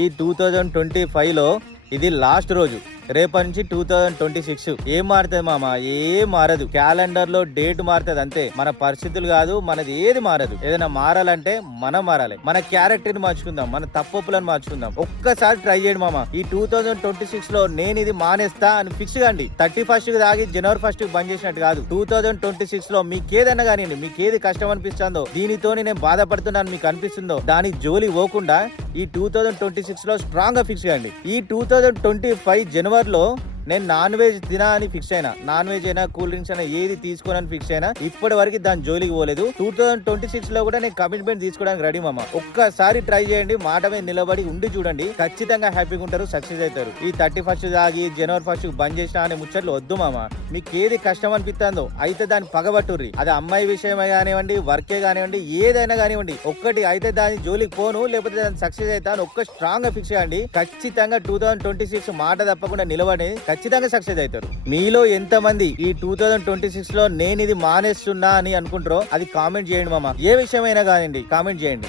ఈ 2025 లో ఇది లాస్ట్ రోజు. రేపటి నుంచి 2026 ఏం మారుతుంది మామ? ఏం మారదు. క్యాలెండర్ లో డేట్ మారుతుంది అంతే. మన పరిస్థితులు కాదు, మనది ఏది మారదు. ఏదైనా మారాలంటే మనం మారాలి. మన క్యారెక్టర్ ని మార్చుకుందాం, మన తప్పులను మార్చుకుందాం. ఒక్కసారి ట్రై చేయండి మామ. ఈ 2026 లో నేను ఇది మానేస్తా అని ఫిక్స్ కండి. 31st కి తాగి జనవరి 1st కి బంద్ చేసినట్టు కాదు. 2026 లో మీకేదైనా కానివ్వండి, మీకేది కష్టం అనిపిస్తుందో, దీనితో నేను బాధపడుతున్నాను మీకు అనిపిస్తుందో, దాని జోలి పోకుండా ఈ 2026 లో స్ట్రాంగ్ గా ఫిక్స్ కండి. ఈ 2025 జనవరిలో నేను నాన్ వెజ్ తినా అని ఫిక్స్ అయినా. నాన్ వెజ్ అయినా, కూల్ డ్రింక్స్ అయినా ఏది తీసుకోనని ఫిక్స్ అయినా. ఇప్పటి వరకు దాని జోలికి పోలేదు. 2026 లో కూడా నేను కమిట్మెంట్ తీసుకోవడానికి రెడీ మామ. ఒక్కసారి ట్రై చేయండి, మాట మీద నిలబడి ఉండి చూడండి, ఖచ్చితంగా హ్యాపీగా ఉంటారు, సక్సెస్ అవుతారు. ఈ 31st తాగి జనవరి 1st బంద్ చేసిన అనే ముచ్చట్లు వద్దు మామ. మీకు ఏది కష్టం అనిపిస్తుందో అయితే దాన్ని పగబట్టుర్రి. అది అమ్మాయి విషయమే కానివ్వండి, వర్కే కానివ్వండి, ఏదైనా కానివ్వండి, ఒక్కటి అయితే దాని జోలికి పోను, లేకపోతే దాన్ని సక్సెస్ అవుతాను ఒక్క స్ట్రాంగ్ గా ఫిక్స్ చేయండి. ఖచ్చితంగా 2026 మాట తప్పకుండా నిలబడి ఖచ్చితంగా సక్సెస్ అవుతారు. మీలో ఎంతమంది ఈ 2026 లో నేను ఇది మానేస్తున్నా అని అనుకుంటారో అది కామెంట్ చేయండి మామ. ఏ విషయమైనా కానివ్వండి కామెంట్ చేయండి.